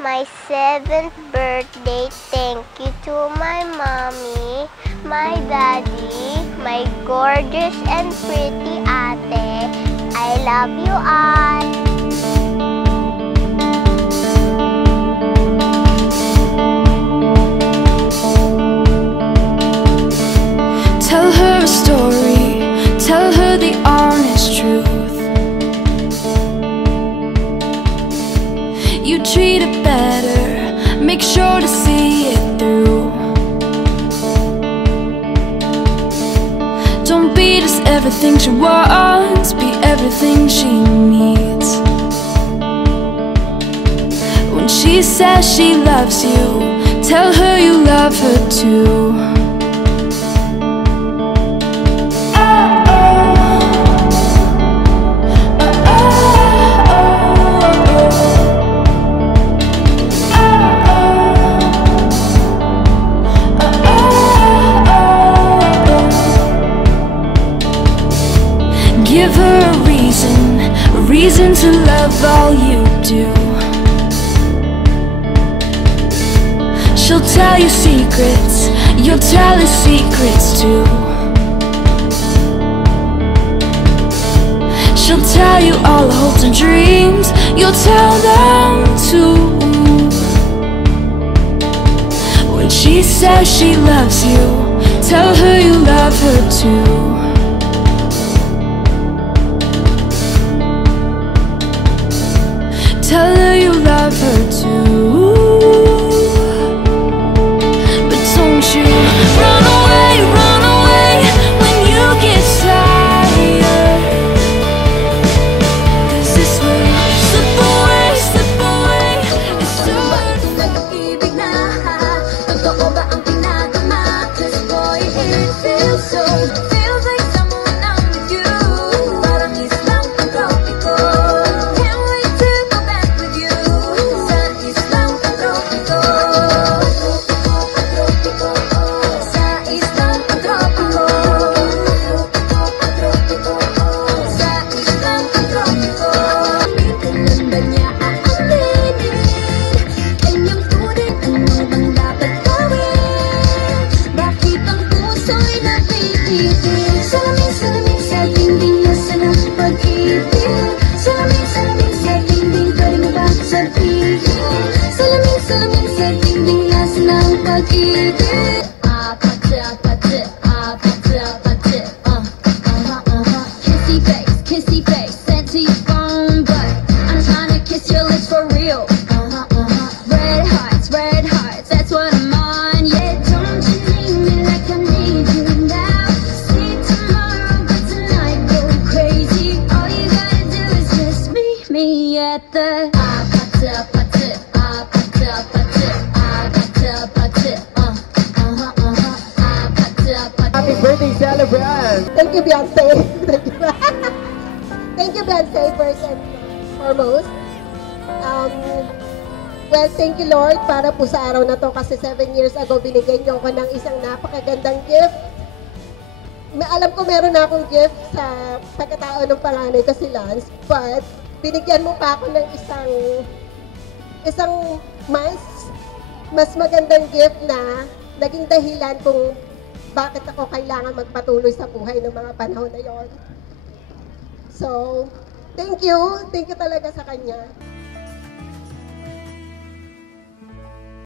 my 7th birthday. Thank you to my mommy, my daddy, my gorgeous and pretty ate. I love you all. Tell her a story, tell her the honest truth. You treat it better, make sure to see it through. Don't be just everything she wants, be everything she needs. When she says she loves you, tell her you love her too. Give her a reason to love all you do. She'll tell you secrets, you'll tell her secrets too. She'll tell you all her hopes and dreams, you'll tell them too. When she says she loves you, tell her you love her too. Tell her you love her too. But don't you run away when you get tired. 'Cause this will slip away. It's too hard to nag-ibig na. Totoo ba ang pinagama? 'Cause boy, it feels like someone I'm with you. Parang islang pag-tropiko. Happy birthday, celebrant! Thank you, Beyonce. Thank you, Beyonce, first and foremost. Well, thank you, Lord, para po sa araw na to kasi 7 years ago, binigyan niyo ako ng isang napakagandang gift. Alam ko meron na akong gift sa pagkatao ng panganay ko si Lance, but binigyan mo pa ako ng isang mas magandang gift na naging dahilan kung bakit ako kailangan magpatuloy sa buhay ng mga panahon na yon. So, thank you. Thank you talaga sa kanya.